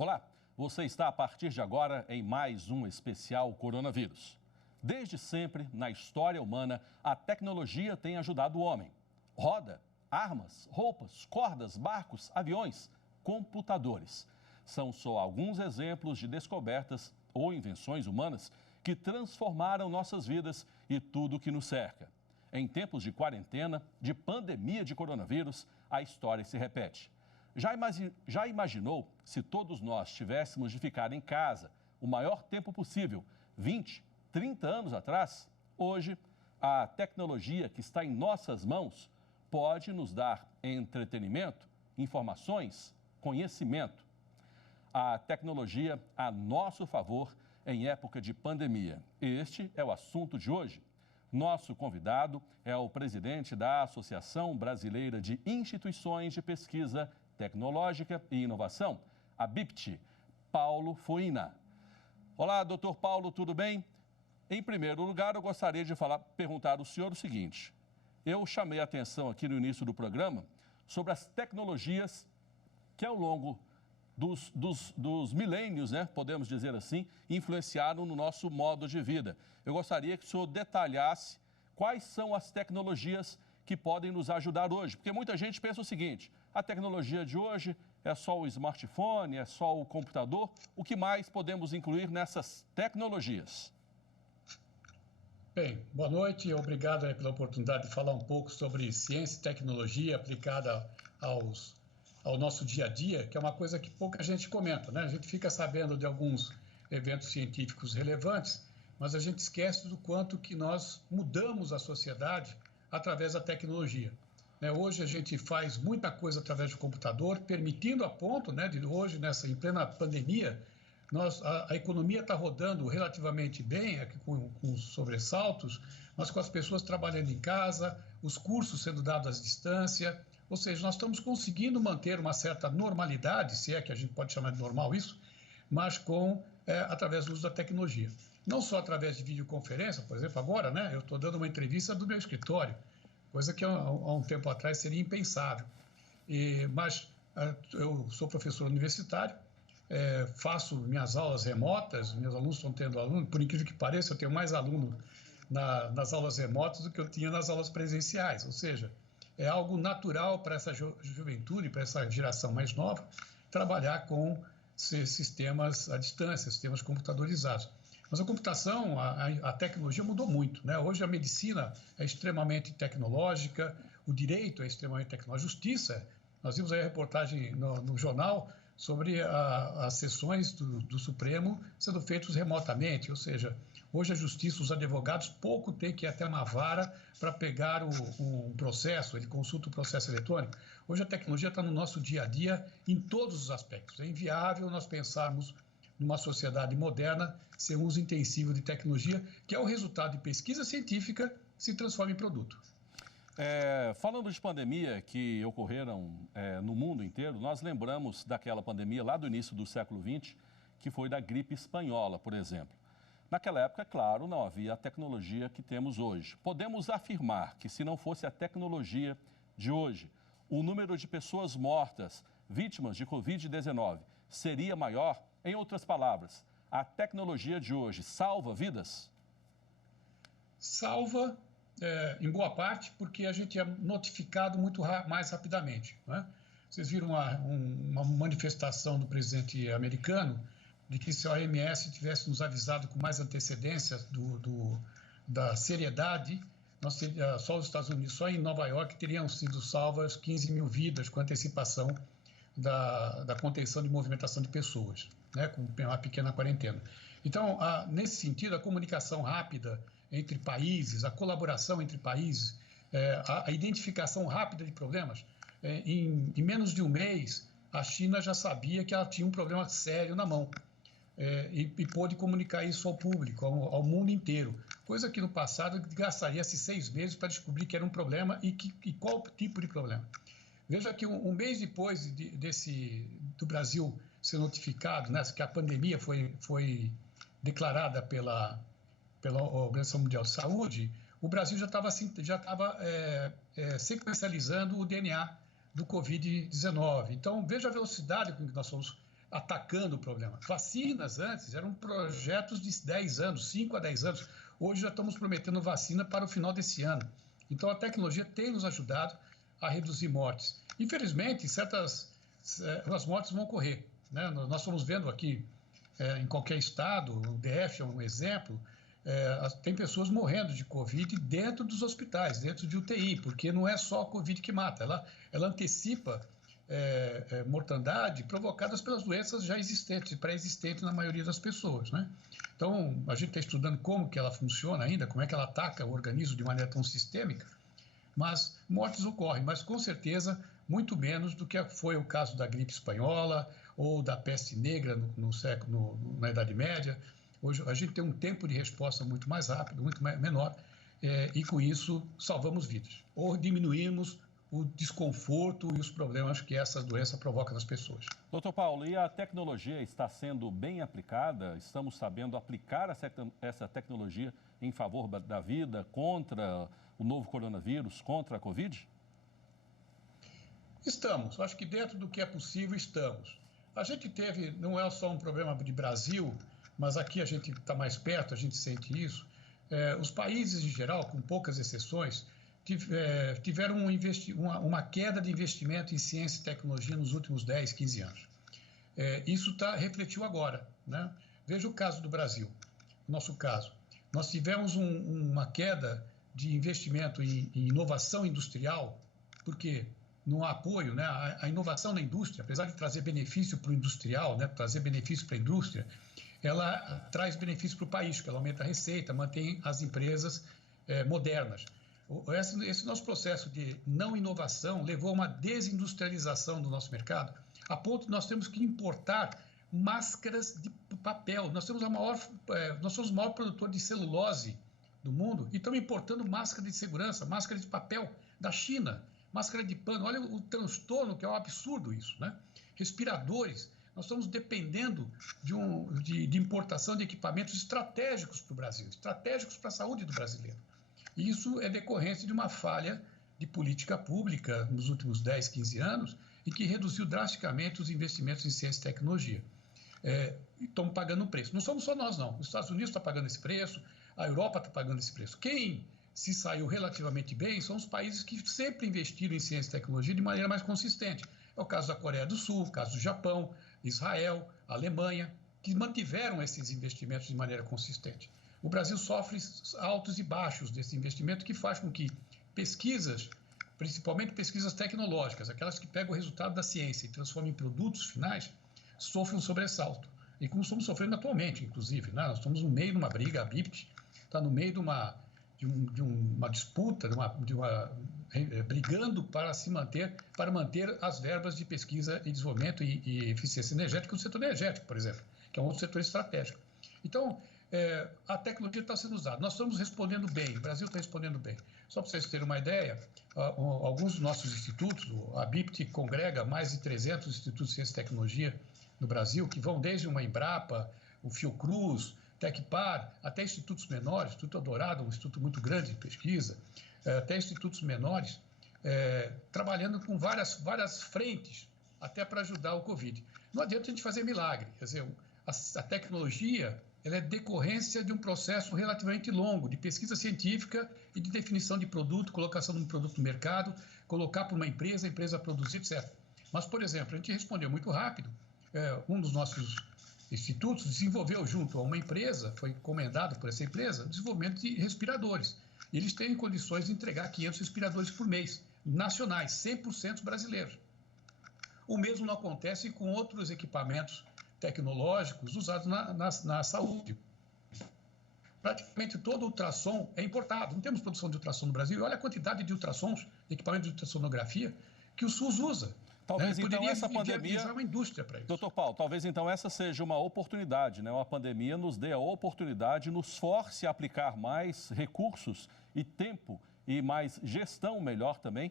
Olá, você está a partir de agora em mais um especial coronavírus. Desde sempre, na história humana, a tecnologia tem ajudado o homem. Roda, armas, roupas, cordas, barcos, aviões, computadores. São só alguns exemplos de descobertas ou invenções humanas que transformaram nossas vidas e tudo o que nos cerca. Em tempos de quarentena, de pandemia de coronavírus, a história se repete. Já imaginou se todos nós tivéssemos de ficar em casa o maior tempo possível, 20, 30 anos atrás? Hoje, a tecnologia que está em nossas mãos pode nos dar entretenimento, informações, conhecimento. A tecnologia a nosso favor em época de pandemia. Este é o assunto de hoje. Nosso convidado é o presidente da Associação Brasileira de Instituições de Pesquisa Tecnológica e Inovação, a BIPT, Paulo Fuina. Olá, doutor Paulo, tudo bem? Em primeiro lugar, eu gostaria de perguntar ao senhor o seguinte. Eu chamei a atenção aqui no início do programa sobre as tecnologias que ao longo dos milênios, né, podemos dizer assim, influenciaram no nosso modo de vida. Eu gostaria que o senhor detalhasse quais são as tecnologias que podem nos ajudar hoje, porque muita gente pensa o seguinte: a tecnologia de hoje é só o smartphone, é só o computador. O que mais podemos incluir nessas tecnologias? Bem, boa noite e obrigado pela oportunidade de falar um pouco sobre ciência e tecnologia aplicada ao nosso dia a dia, que é uma coisa que pouca gente comenta, né? A gente fica sabendo de alguns eventos científicos relevantes, mas a gente esquece do quanto que nós mudamos a sociedade através da tecnologia. Hoje a gente faz muita coisa através do computador, permitindo a ponto, de hoje, em plena pandemia, a economia está rodando relativamente bem, aqui com sobressaltos, mas com as pessoas trabalhando em casa, os cursos sendo dados à distância, ou seja, nós estamos conseguindo manter uma certa normalidade, se é que a gente pode chamar de normal isso, mas através do uso da tecnologia. Não só através de videoconferência, por exemplo, agora, eu estou dando uma entrevista do meu escritório, coisa que há um tempo atrás seria impensável. Mas eu sou professor universitário, faço minhas aulas remotas, meus alunos estão tendo aluno, por incrível que pareça, eu tenho mais aluno nas aulas remotas do que eu tinha nas aulas presenciais, ou seja, é algo natural para essa juventude, para essa geração mais nova, trabalhar com sistemas à distância, sistemas computadorizados. Mas a computação, a tecnologia mudou muito, Hoje a medicina é extremamente tecnológica, o direito é extremamente tecnológico, a justiça. Nós vimos aí a reportagem no jornal sobre as sessões do Supremo sendo feitas remotamente, ou seja, hoje a justiça, os advogados pouco têm que ir até uma vara para pegar um processo, ele consulta o processo eletrônico. Hoje a tecnologia está no nosso dia a dia em todos os aspectos. É inviável nós pensarmos numa sociedade moderna sem uso intensivo de tecnologia, que é o resultado de pesquisa científica se transforma em produto. Falando de pandemia que ocorreram no mundo inteiro, nós lembramos daquela pandemia lá do início do século XX, que foi da gripe espanhola, por exemplo. Naquela época, claro, não havia a tecnologia que temos hoje. Podemos afirmar que se não fosse a tecnologia de hoje, o número de pessoas mortas, vítimas de Covid-19, seria maior? Em outras palavras, a tecnologia de hoje salva vidas? Salva, em boa parte, porque a gente é notificado muito mais rapidamente. Vocês viram uma manifestação do presidente americano de que se a OMS tivesse nos avisado com mais antecedência da seriedade, só os Estados Unidos, só em Nova York, teriam sido salvas 15 mil vidas com antecipação da contenção de movimentação de pessoas, com uma pequena quarentena. Então, nesse sentido, a comunicação rápida entre países, a colaboração entre países, a identificação rápida de problemas, em menos de um mês, a China já sabia que ela tinha um problema sério na mão e pôde comunicar isso ao público, ao mundo inteiro, coisa que no passado gastaria-se 6 meses para descobrir que era um problema e qual tipo de problema. Veja que um mês depois do Brasil ser notificado, que a pandemia foi declarada pela Organização Mundial de Saúde, o Brasil já estava sequencializando o DNA do Covid-19. Então, veja a velocidade com que nós fomos atacando o problema. Vacinas antes eram projetos de 10 anos, 5 a 10 anos. Hoje já estamos prometendo vacina para o final desse ano. Então, a tecnologia tem nos ajudado a reduzir mortes. Infelizmente, as mortes vão ocorrer, né? Nós estamos vendo aqui, em qualquer estado, o DF é um exemplo, tem pessoas morrendo de Covid dentro dos hospitais, dentro de UTI, porque não é só a Covid que mata, ela antecipa mortandade provocadas pelas doenças já existentes, pré-existentes na maioria das pessoas, né? Então, a gente está estudando como que ela funciona ainda, como é que ela ataca o organismo de maneira tão sistêmica, mas mortes ocorrem, mas com certeza muito menos do que foi o caso da gripe espanhola ou da peste negra na Idade Média. Hoje a gente tem um tempo de resposta muito mais rápido, muito menor, e com isso salvamos vidas, ou diminuímos o desconforto e os problemas que essa doença provoca nas pessoas. Doutor Paulo, e a tecnologia está sendo bem aplicada? Estamos sabendo aplicar essa tecnologia em favor da vida, contra o novo coronavírus, contra a Covid? Estamos, acho que dentro do que é possível estamos. A gente teve, não é só um problema de Brasil, mas aqui a gente está mais perto, a gente sente isso. Os países em geral, com poucas exceções, tiveram uma queda de investimento em ciência e tecnologia nos últimos 10, 15 anos. Isso refletiu agora, né? Veja o caso do Brasil, o nosso caso. Nós tivemos uma queda de investimento em inovação industrial, porque não há apoio, né? A inovação na indústria, apesar de trazer benefício para o industrial, né? Trazer benefício para a indústria, ela traz benefício para o país, porque ela aumenta a receita, mantém as empresas modernas. Esse nosso processo de não inovação levou a uma desindustrialização do nosso mercado, a ponto de nós temos que importar máscaras de papel. Nós somos o maior produtor de celulose do mundo e estamos importando máscara de segurança, máscara de papel da China, máscara de pano. Olha o transtorno, que é um absurdo isso, né? Respiradores. Nós estamos dependendo de importação de equipamentos estratégicos para o Brasil, estratégicos para a saúde do brasileiro. E isso é decorrência de uma falha de política pública nos últimos 10, 15 anos e que reduziu drasticamente os investimentos em ciência e tecnologia. Estamos pagando um preço. Não somos só nós, não. Os Estados Unidos estão pagando esse preço, a Europa está pagando esse preço. Quem se saiu relativamente bem são os países que sempre investiram em ciência e tecnologia de maneira mais consistente. É o caso da Coreia do Sul, o caso do Japão, Israel, Alemanha, que mantiveram esses investimentos de maneira consistente. O Brasil sofre altos e baixos desse investimento, que faz com que pesquisas, principalmente pesquisas tecnológicas, aquelas que pegam o resultado da ciência e transformam em produtos finais, sofram um sobressalto. E como estamos sofrendo atualmente, inclusive, né? Nós estamos no meio de uma briga, a BIPT está no meio de uma disputa, brigando para manter as verbas de pesquisa e desenvolvimento e eficiência energética no setor energético, por exemplo, que é um outro setor estratégico. Então, a tecnologia está sendo usada. Nós estamos respondendo bem, o Brasil está respondendo bem. Só para vocês terem uma ideia, alguns dos nossos institutos, a BIPT congrega mais de 300 institutos de ciência e tecnologia no Brasil, que vão desde uma Embrapa, o Fiocruz, Tecpar, até institutos menores, o Instituto Eldorado, um instituto muito grande de pesquisa, até institutos menores, trabalhando com várias frentes, até para ajudar o Covid. Não adianta a gente fazer milagre, quer dizer, a tecnologia ela é decorrência de um processo relativamente longo de pesquisa científica e de definição de produto, colocação de um produto no mercado, colocar para uma empresa, a empresa produzir, etc. Mas, por exemplo, a gente respondeu muito rápido. Um dos nossos institutos desenvolveu junto a uma empresa, foi encomendado por essa empresa, o desenvolvimento de respiradores. Eles têm condições de entregar 500 respiradores por mês, nacionais, 100% brasileiros. O mesmo não acontece com outros equipamentos tecnológicos usados na saúde. Praticamente todo ultrassom é importado. Não temos produção de ultrassom no Brasil. E olha a quantidade de ultrassons, de equipamentos de ultrassonografia, que o SUS usa. Talvez então essa pandemia, uma indústria para isso. Doutor Paulo, talvez então essa seja uma oportunidade, né? Uma pandemia nos dê a oportunidade, nos force a aplicar mais recursos e tempo e mais gestão melhor também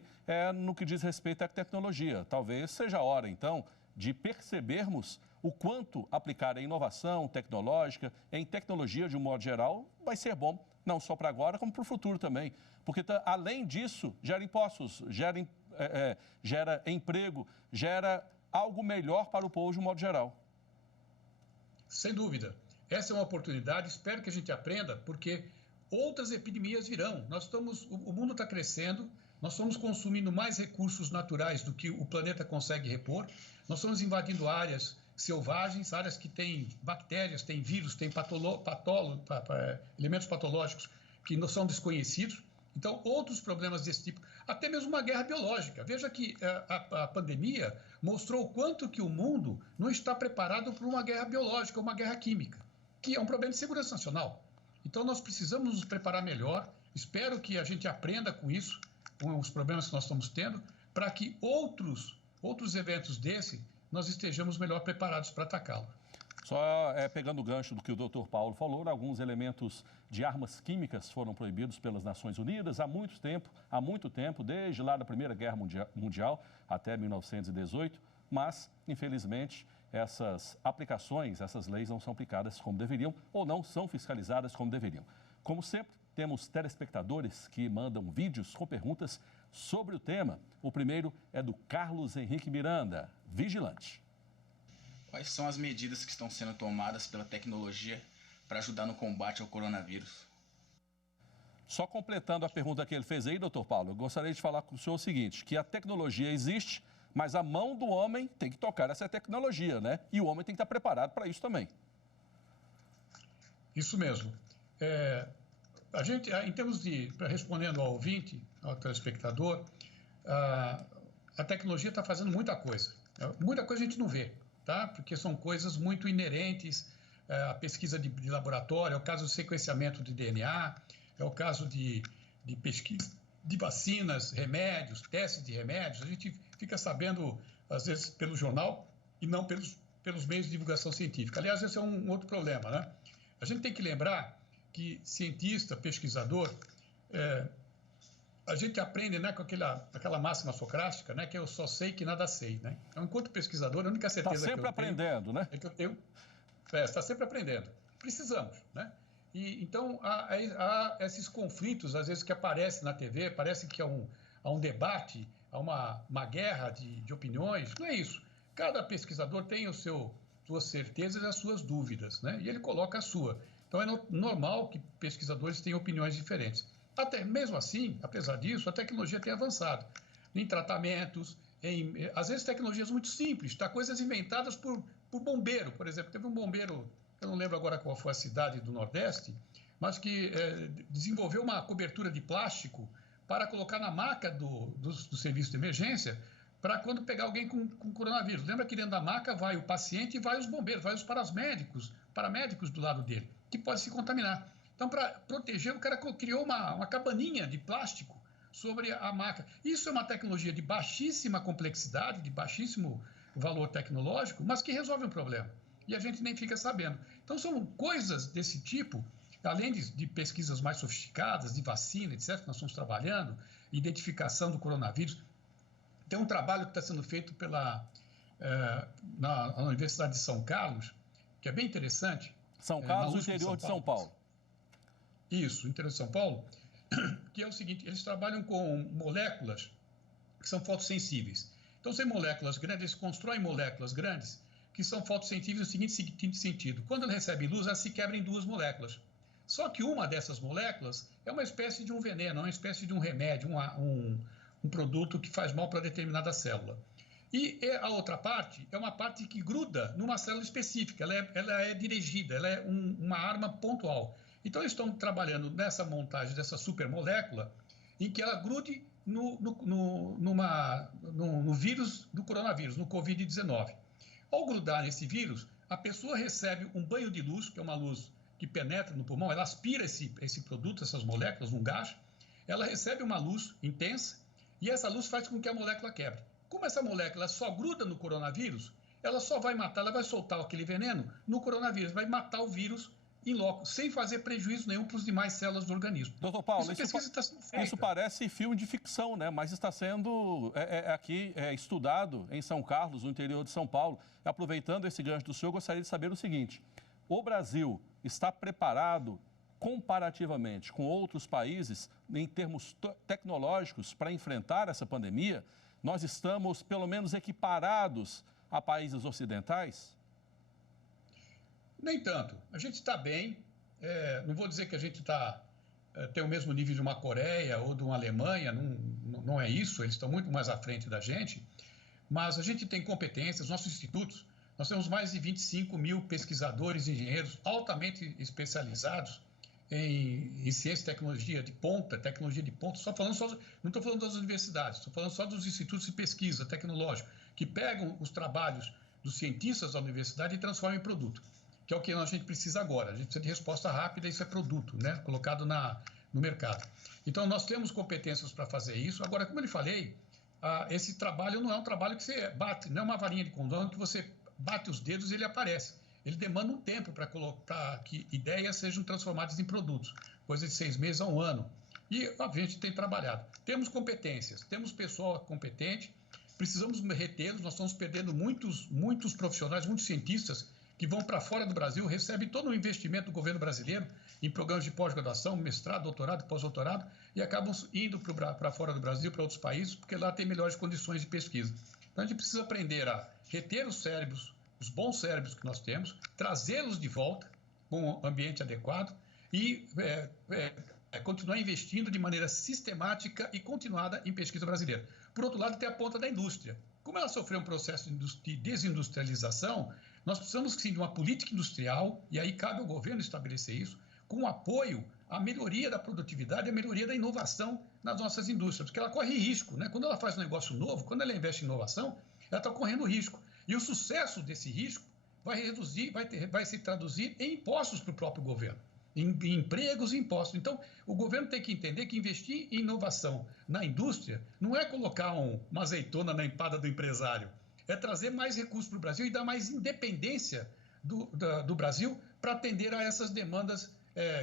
no que diz respeito à tecnologia. Talvez seja a hora então de percebermos o quanto aplicar em inovação tecnológica, em tecnologia de um modo geral, vai ser bom, não só para agora, como para o futuro também. Porque, além disso, gera impostos, gera emprego, gera algo melhor para o povo de um modo geral. Sem dúvida. Essa é uma oportunidade, espero que a gente aprenda, porque outras epidemias virão. O mundo está crescendo, nós estamos consumindo mais recursos naturais do que o planeta consegue repor, nós estamos invadindo áreas selvagens, áreas que têm bactérias, têm vírus, têm elementos patológicos que não são desconhecidos. Então, outros problemas desse tipo, até mesmo uma guerra biológica. Veja que a pandemia mostrou o quanto que o mundo não está preparado para uma guerra biológica, uma guerra química, que é um problema de segurança nacional. Então, nós precisamos nos preparar melhor. Espero que a gente aprenda com isso, com os problemas que nós estamos tendo, para que outros eventos desse, nós estejamos melhor preparados para atacá-lo. Só pegando o gancho do que o Dr. Paulo falou, alguns elementos de armas químicas foram proibidos pelas Nações Unidas há muito tempo, desde lá da Primeira Guerra Mundial até 1918, mas, infelizmente, essas aplicações, essas leis não são aplicadas como deveriam ou não são fiscalizadas como deveriam. Como sempre, temos telespectadores que mandam vídeos com perguntas sobre o tema. O primeiro é do Carlos Henrique Miranda, vigilante. Quais são as medidas que estão sendo tomadas pela tecnologia para ajudar no combate ao coronavírus? Só completando a pergunta que ele fez aí, doutor Paulo, eu gostaria de falar com o senhor o seguinte, que a tecnologia existe, mas a mão do homem tem que tocar essa tecnologia, né? E o homem tem que estar preparado para isso também. Isso mesmo. A gente, em termos de, respondendo ao ouvinte, ao telespectador, a tecnologia está fazendo muita coisa. Muita coisa a gente não vê, tá? Porque são coisas muito inerentes à pesquisa de laboratório, é o caso do sequenciamento de DNA, é o caso de pesquisa de vacinas, remédios, testes de remédios. A gente fica sabendo, às vezes, pelo jornal e não pelos meios de divulgação científica. Aliás, esse é um outro problema, né? A gente tem que lembrar que cientista, pesquisador, a gente aprende, né, com aquela máxima socrática, né, que eu só sei que nada sei, né? Então, enquanto pesquisador, a única certeza que eu tenho... Está sempre aprendendo, né? É que eu tenho... está sempre aprendendo. Precisamos, né? E, então, há esses conflitos, às vezes, que aparecem na TV, parece que há um debate, há uma guerra de opiniões. Não é isso. Cada pesquisador tem suas certezas e as suas dúvidas, né? E ele coloca a sua. Então, é normal que pesquisadores tenham opiniões diferentes. Até mesmo assim, apesar disso, a tecnologia tem avançado em tratamentos, às vezes tecnologias muito simples, tá? Coisas inventadas por bombeiro, por exemplo. Teve um bombeiro, eu não lembro agora qual foi a cidade do Nordeste, mas que desenvolveu uma cobertura de plástico para colocar na maca do serviço de emergência para quando pegar alguém com coronavírus. Lembra que dentro da maca vai o paciente e vai os bombeiros, vai os paramédicos do lado dele, que pode se contaminar. Então, para proteger, o cara criou uma cabaninha de plástico sobre a maca. Isso é uma tecnologia de baixíssima complexidade, de baixíssimo valor tecnológico, mas que resolve um problema. E a gente nem fica sabendo. Então, são coisas desse tipo, além de pesquisas mais sofisticadas, de vacina, etc., que nós estamos trabalhando, identificação do coronavírus. Tem um trabalho que está sendo feito na Universidade de São Carlos, que é bem interessante. São Carlos, no interior de São Paulo. Isso, no interior de São Paulo, que é o seguinte, eles trabalham com moléculas que são fotossensíveis. Então, são moléculas grandes, eles constroem moléculas grandes que são fotossensíveis no seguinte sentido. Quando ela recebe luz, ela se quebra em duas moléculas. Só que uma dessas moléculas é uma espécie de um veneno, é uma espécie de um remédio, um produto que faz mal para determinada célula. E a outra parte é uma parte que gruda numa célula específica, ela é dirigida, ela é uma arma pontual. Então, eles estão trabalhando nessa montagem dessa supermolécula em que ela grude no vírus do coronavírus, no Covid-19. Ao grudar nesse vírus, a pessoa recebe um banho de luz, que é uma luz que penetra no pulmão, ela aspira esse produto, essas moléculas, um gás, ela recebe uma luz intensa e essa luz faz com que a molécula quebre. Como essa molécula só gruda no coronavírus, ela só vai matar, ela vai soltar aquele veneno no coronavírus, vai matar o vírus em loco, sem fazer prejuízo nenhum para as demais células do organismo. Doutor Paulo, isso parece filme de ficção, né? Mas está sendo aqui estudado em São Carlos, no interior de São Paulo. Aproveitando esse gancho do senhor, gostaria de saber o seguinte: o Brasil está preparado comparativamente com outros países em termos tecnológicos para enfrentar essa pandemia? Nós estamos, pelo menos, equiparados a países ocidentais? Nem tanto. A gente está bem. Não vou dizer que a gente tem o mesmo nível de uma Coreia ou de uma Alemanha, não é isso, eles estão muito mais à frente da gente, mas a gente tem competências, nossos institutos, nós temos mais de 25 mil pesquisadores e engenheiros altamente especializados em ciência e tecnologia de ponta, não estou falando das universidades, estou falando só dos institutos de pesquisa tecnológica, que pegam os trabalhos dos cientistas da universidade e transformam em produto, que é o que a gente precisa agora. A gente precisa de resposta rápida, isso é produto, né? Colocado no mercado. Então, nós temos competências para fazer isso. Agora, como eu lhe falei, esse trabalho não é um trabalho que você bate, não é uma varinha de condão que você bate os dedos e ele aparece. Ele demanda um tempo para colocar que ideias sejam transformadas em produtos, coisa de 6 meses a 1 ano. E a gente tem trabalhado. Temos competências, temos pessoal competente, precisamos retê-los, nós estamos perdendo muitos profissionais, muitos cientistas que vão para fora do Brasil, recebem todo o investimento do governo brasileiro em programas de pós-graduação, mestrado, doutorado, pós-doutorado, e acabam indo para fora do Brasil, para outros países, porque lá tem melhores condições de pesquisa. Então, a gente precisa aprender a reter os cérebros, os bons cérebros que nós temos, trazê-los de volta com um ambiente adequado e continuar investindo de maneira sistemática e continuada em pesquisa brasileira. Por outro lado, tem a ponta da indústria. Como ela sofreu um processo de desindustrialização, nós precisamos, sim, de uma política industrial, e aí cabe ao governo estabelecer isso, com apoio à melhoria da produtividade e à melhoria da inovação nas nossas indústrias, porque ela corre risco, né? Quando ela faz um negócio novo, quando ela investe em inovação, ela está correndo risco. E o sucesso desse risco vai se traduzir em impostos para o próprio governo, em empregos e impostos. Então, o governo tem que entender que investir em inovação na indústria não é colocar uma azeitona na empada do empresário, é trazer mais recursos para o Brasil e dar mais independência do Brasil para atender a essas demandas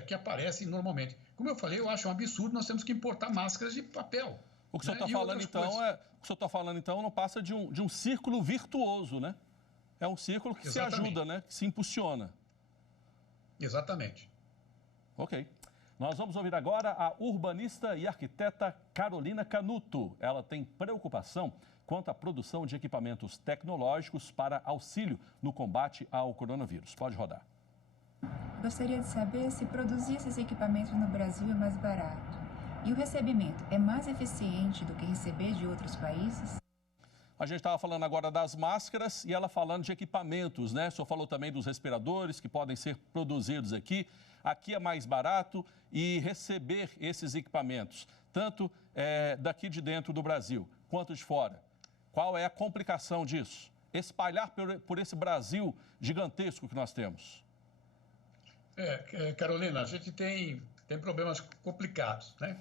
que aparecem normalmente. Como eu falei, eu acho um absurdo, nós temos que importar máscaras de papel. O que o senhor está falando, então, o que o senhor está falando, então, não passa de um círculo virtuoso, né? É um círculo que se ajuda, né? Que se impulsiona. Exatamente. Ok. Nós vamos ouvir agora a urbanista e arquiteta Carolina Canuto. Ela tem preocupação quanto à produção de equipamentos tecnológicos para auxílio no combate ao coronavírus. Pode rodar. Gostaria de saber se produzir esses equipamentos no Brasil é mais barato. E o recebimento é mais eficiente do que receber de outros países? A gente estava falando agora das máscaras e ela falando de equipamentos, né? O senhor falou também dos respiradores que podem ser produzidos aqui. Aqui é mais barato e receber esses equipamentos, tanto daqui de dentro do Brasil quanto de fora. Qual é a complicação disso? Espalhar por esse Brasil gigantesco que nós temos. Carolina, a gente tem problemas complicados, né?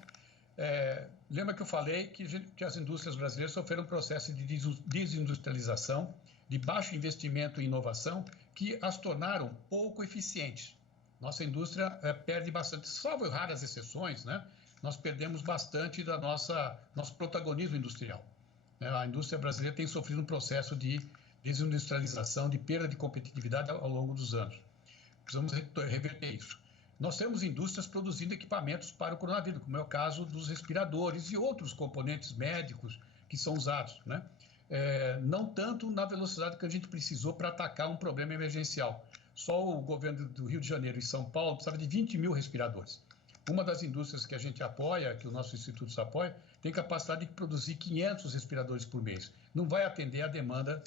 Lembra que eu falei que as indústrias brasileiras sofreram um processo de desindustrialização, de baixo investimento em inovação, que as tornaram pouco eficientes. Nossa indústria perde bastante, salvo raras exceções, né? Nós perdemos bastante do nosso protagonismo industrial. A indústria brasileira tem sofrido um processo de desindustrialização, de perda de competitividade ao longo dos anos. Precisamos reverter isso. Nós temos indústrias produzindo equipamentos para o coronavírus, como é o caso dos respiradores e outros componentes médicos que são usados, né? Não tanto na velocidade que a gente precisou para atacar um problema emergencial. Só o governo do Rio de Janeiro e São Paulo precisava de 20 mil respiradores. Uma das indústrias que a gente apoia, que o nosso instituto apoia, tem capacidade de produzir 500 respiradores por mês. Não vai atender a demanda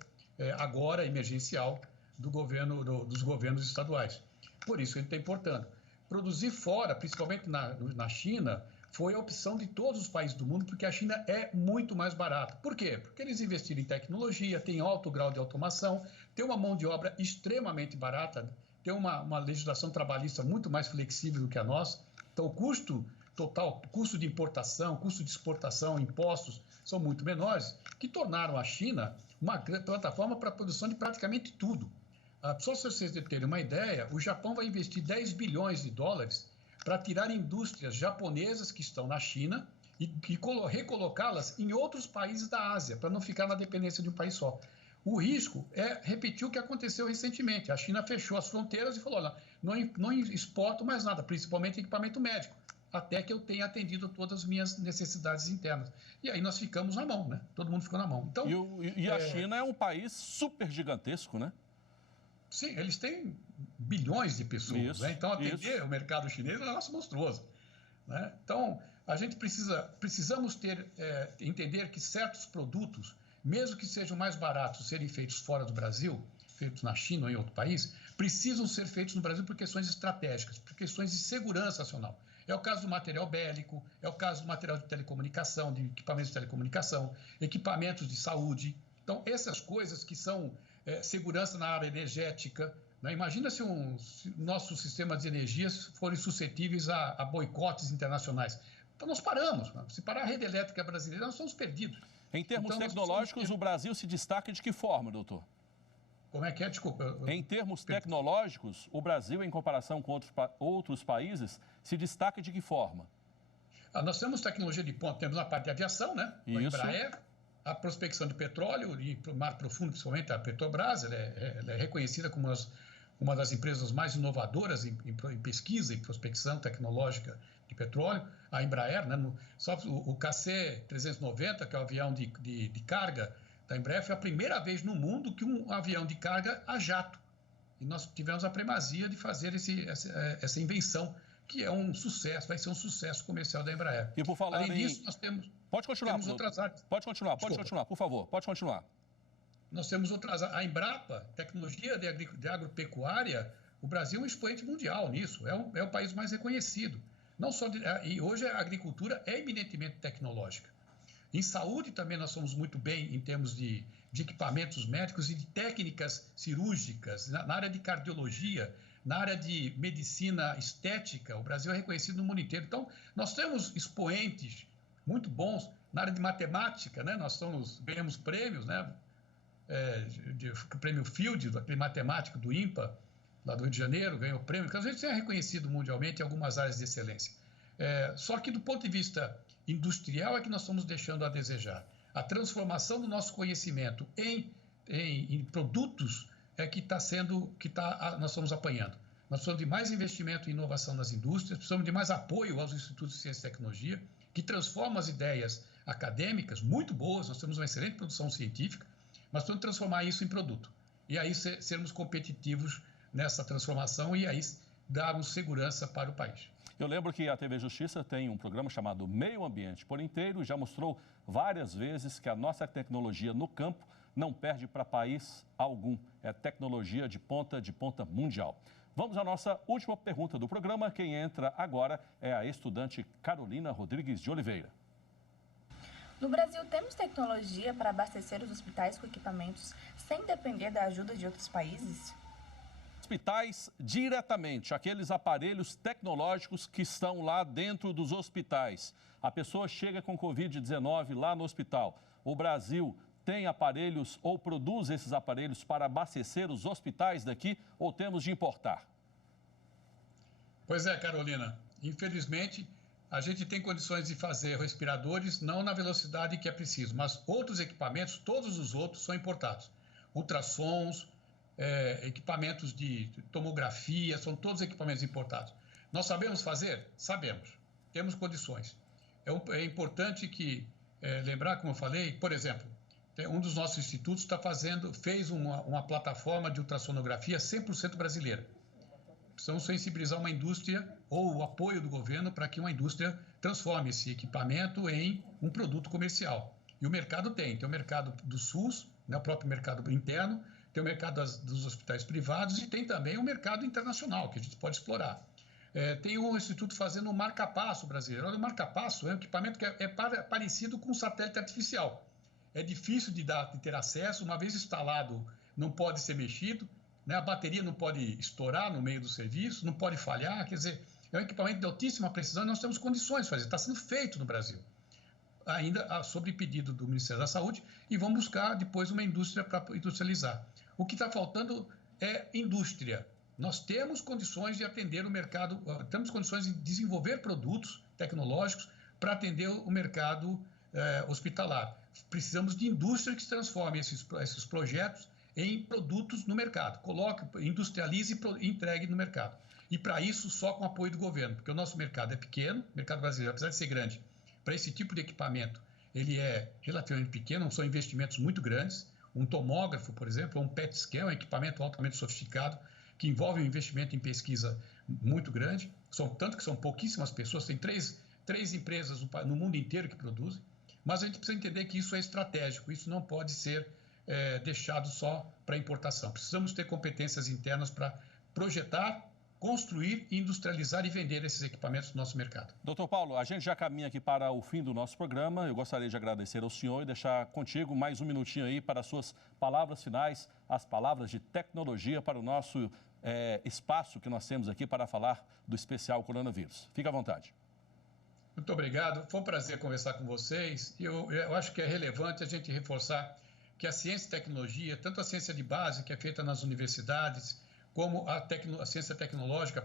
agora emergencial dos governos estaduais. Por isso, ele está importando. Produzir fora, principalmente na China, foi a opção de todos os países do mundo, porque a China é muito mais barata. Por quê? Porque eles investiram em tecnologia, têm alto grau de automação, tem uma mão de obra extremamente barata, tem uma legislação trabalhista muito mais flexível do que a nossa. Então, o custo total, custo de importação, custo de exportação, impostos, são muito menores, que tornaram a China uma plataforma para a produção de praticamente tudo. Só se vocês terem uma ideia, o Japão vai investir 10 bilhões de dólares para tirar indústrias japonesas que estão na China e recolocá-las em outros países da Ásia, para não ficar na dependência de um país só. O risco é repetir o que aconteceu recentemente. A China fechou as fronteiras e falou, não exporto mais nada, principalmente equipamento médico, até que eu tenha atendido todas as minhas necessidades internas. E aí nós ficamos na mão, né? Todo mundo ficou na mão. Então, e a China é um país super gigantesco, né? Sim, eles têm bilhões de pessoas, Isso, né? Então atender isso. o mercado chinês é um negócio monstruoso, né? Então a gente precisamos entender que certos produtos, mesmo que sejam mais baratos serem feitos fora do Brasil, feitos na China ou em outro país, precisam ser feitos no Brasil por questões estratégicas, por questões de segurança nacional. É o caso do material bélico, é o caso do material de telecomunicação, de equipamentos de telecomunicação, equipamentos de saúde. Então, essas coisas que são segurança na área energética, né? Imagina se nossos sistemas de energia forem suscetíveis a boicotes internacionais. Então, nós paramos. Né? Se parar a rede elétrica brasileira, nós estamos perdidos. Em termos Então, tecnológicos, o Brasil se destaca de que forma, doutor? Como é que é? Desculpa. Em termos tecnológicos, o Brasil, em comparação com outros países, se destaca de que forma? Nós temos tecnologia de ponta, temos na parte de aviação, né? A Embraer, a prospecção de petróleo e mar profundo, principalmente a Petrobras, ela é reconhecida como uma das empresas mais inovadoras em pesquisa e prospecção tecnológica de petróleo. A Embraer, né? O KC-390, que é o avião de carga da Embraer, foi a primeira vez no mundo que um avião de carga a jato. E nós tivemos a primazia de fazer essa invenção, que é um sucesso, vai ser um sucesso comercial da Embraer. E por falar Além disso, nós temos... Pode continuar, temos outras áreas. Pode continuar, por favor, pode continuar. Nós temos outras... A Embrapa, tecnologia de agropecuária, o Brasil é um expoente mundial nisso, é o país mais reconhecido. Não só e hoje a agricultura é eminentemente tecnológica. Em saúde também nós somos muito bem em termos de equipamentos médicos e de técnicas cirúrgicas, na área de cardiologia, na área de medicina estética, o Brasil é reconhecido no mundo inteiro. Então, nós temos expoentes muito bons na área de matemática, né? Nós ganhamos prêmios, né? O prêmio Field, aquele matemático do INPA, lá do Rio de Janeiro, ganhou prêmio, que a gente é reconhecido mundialmente em algumas áreas de excelência. Só que do ponto de vista industrial é que nós estamos deixando a desejar. A transformação do nosso conhecimento em produtos é que nós estamos apanhando. Nós precisamos de mais investimento em inovação nas indústrias, precisamos de mais apoio aos institutos de ciência e tecnologia, que transformam as ideias acadêmicas, muito boas, nós temos uma excelente produção científica, mas precisamos transformar isso em produto. E aí sermos competitivos nessa transformação e aí darmos segurança para o país. Eu lembro que a TV Justiça tem um programa chamado Meio Ambiente por Inteiro e já mostrou várias vezes que a nossa tecnologia no campo não perde para país algum. É tecnologia de ponta mundial. Vamos à nossa última pergunta do programa. Quem entra agora é a estudante Carolina Rodrigues de Oliveira. No Brasil, temos tecnologia para abastecer os hospitais com equipamentos sem depender da ajuda de outros países? Hospitais diretamente, aqueles aparelhos tecnológicos que estão lá dentro dos hospitais. A pessoa chega com Covid-19 lá no hospital. O Brasil tem aparelhos ou produz esses aparelhos para abastecer os hospitais daqui ou temos de importar? Pois é, Carolina. Infelizmente, a gente tem condições de fazer respiradores não na velocidade que é preciso, mas outros equipamentos, todos os outros são importados. Ultrassons, equipamentos de tomografia, são todos equipamentos importados. Nós sabemos fazer? Sabemos. Temos condições. É importante lembrar, como eu falei, por exemplo, um dos nossos institutos fez uma plataforma de ultrassonografia 100% brasileira. Precisamos sensibilizar uma indústria ou o apoio do governo para que uma indústria transforme esse equipamento em um produto comercial. E o mercado tem o mercado do SUS, né, o próprio mercado interno, tem o mercado dos hospitais privados e tem também o mercado internacional, que a gente pode explorar. Tem um instituto fazendo um marca-passo brasileiro. O marca-passo é um equipamento que é parecido com um satélite artificial. É difícil de ter acesso, uma vez instalado, não pode ser mexido, né? A bateria não pode estourar no meio do serviço, não pode falhar, quer dizer, é um equipamento de altíssima precisão e nós temos condições de fazer, está sendo feito no Brasil. Ainda sob pedido do Ministério da Saúde, e vamos buscar depois uma indústria para industrializar. O que está faltando é indústria. Nós temos condições de atender o mercado, temos condições de desenvolver produtos tecnológicos para atender o mercado hospitalar. Precisamos de indústria que transforme esses projetos em produtos no mercado. Coloque, industrialize e entregue no mercado. E para isso, só com apoio do governo, porque o nosso mercado é pequeno, o mercado brasileiro, apesar de ser grande, para esse tipo de equipamento, ele é relativamente pequeno, são investimentos muito grandes. um tomógrafo, por exemplo, ou um PET scan, um equipamento altamente sofisticado, que envolve um investimento em pesquisa muito grande. Tanto que são pouquíssimas pessoas, tem três empresas no mundo inteiro que produzem, mas a gente precisa entender que isso é estratégico, isso não pode ser deixado só para importação. Precisamos ter competências internas para projetar, construir, industrializar e vender esses equipamentos no nosso mercado. Doutor Paulo, a gente já caminha aqui para o fim do nosso programa. Eu gostaria de agradecer ao senhor e deixar contigo mais um minutinho aí para as suas palavras finais, as palavras de tecnologia para o nosso espaço que nós temos aqui para falar do especial coronavírus. Fique à vontade. Muito obrigado. Foi um prazer conversar com vocês. Eu acho que é relevante a gente reforçar que a ciência e tecnologia, tanto a ciência de base, que é feita nas universidades, como a ciência tecnológica,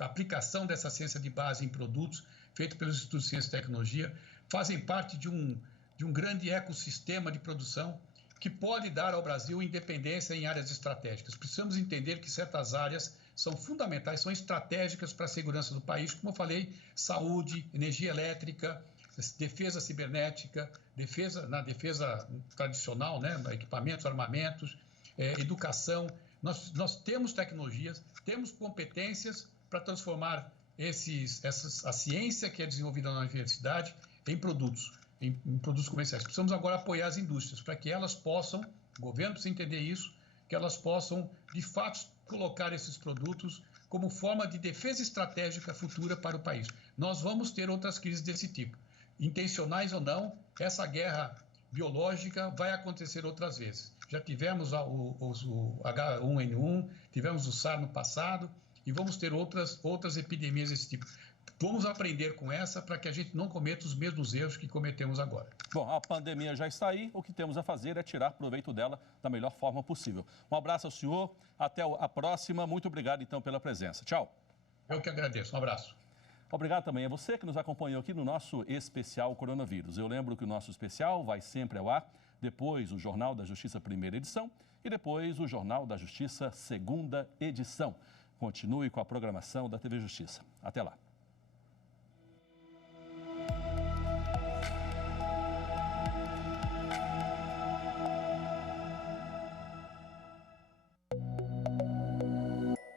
a aplicação dessa ciência de base em produtos, feito pelos Institutos de Ciência e Tecnologia, fazem parte de um grande ecossistema de produção que pode dar ao Brasil independência em áreas estratégicas. Precisamos entender que certas áreas são fundamentais, são estratégicas para a segurança do país, como eu falei, saúde, energia elétrica, defesa cibernética, defesa tradicional, né, equipamentos, armamentos, educação. Nós temos tecnologias, temos competências para transformar a ciência que é desenvolvida na universidade em produtos comerciais. Precisamos agora apoiar as indústrias para que elas possam, o governo precisa entender isso, que elas possam, de fato, colocar esses produtos como forma de defesa estratégica futura para o país. Nós vamos ter outras crises desse tipo. Intencionais ou não, essa guerra biológica vai acontecer outras vezes. Já tivemos o H1N1, tivemos o SARS no passado e vamos ter outras epidemias desse tipo. Vamos aprender com essa para que a gente não cometa os mesmos erros que cometemos agora. Bom, a pandemia já está aí, o que temos a fazer é tirar proveito dela da melhor forma possível. Um abraço ao senhor, até a próxima, muito obrigado então pela presença. Tchau. Eu que agradeço, um abraço. Obrigado também a você que nos acompanhou aqui no nosso especial coronavírus. Eu lembro que o nosso especial vai sempre ao ar, depois o Jornal da Justiça, primeira edição, e depois o Jornal da Justiça, segunda edição. Continue com a programação da TV Justiça. Até lá.